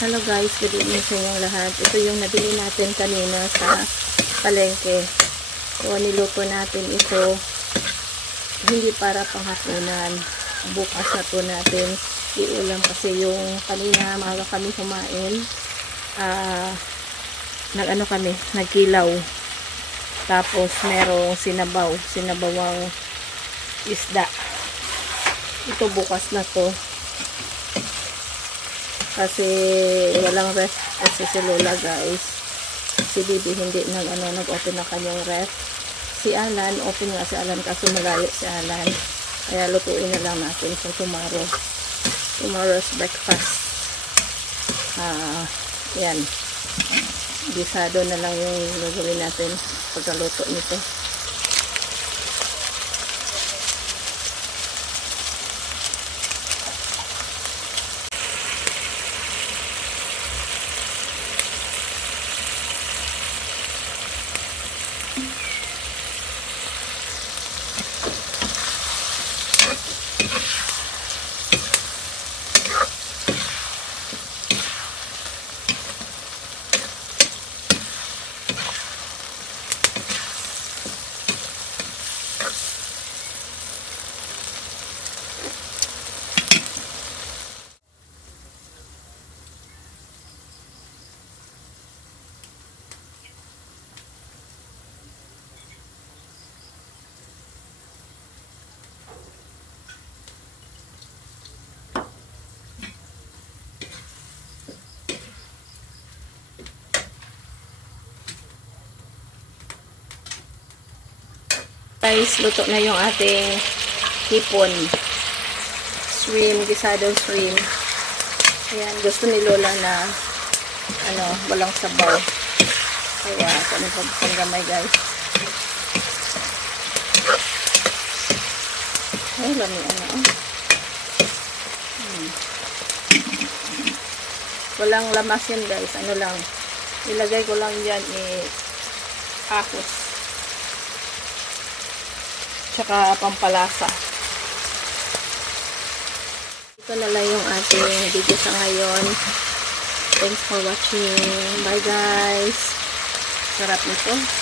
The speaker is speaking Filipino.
Hello guys, good evening sa inyong lahat. Ito yung nabili natin kanina sa palengke. So, niluto natin ito. Hindi para panghapunan. Bukas na po natin iulam kasi yung kanina maaga kami kumain. Nagkilaw. Tapos merong sinabawang isda. Ito bukas na to. Kasi walang ref kasi si Lola guys. Si Bibi hindi nag-open na kanyang ref. Si Alan, open nga si Alan kasi malayo si Alan. Kaya lutuin na lang natin for tomorrow. Tomorrow's breakfast. Yan. Gisado na lang yung gagawin natin pagkaluto nito. Guys, luto na yung ating hipon. Gisadong shrimp. Ayan, gusto ni Lola na walang sabaw. Kaya, kami paggamay guys. Ay, lami Walang lamas yun guys. Ilagay ko lang yan ahos. Tsaka pampalasa. Ito na lang yung ating video sa ngayon. Thanks for watching. Bye guys. Sarap nito.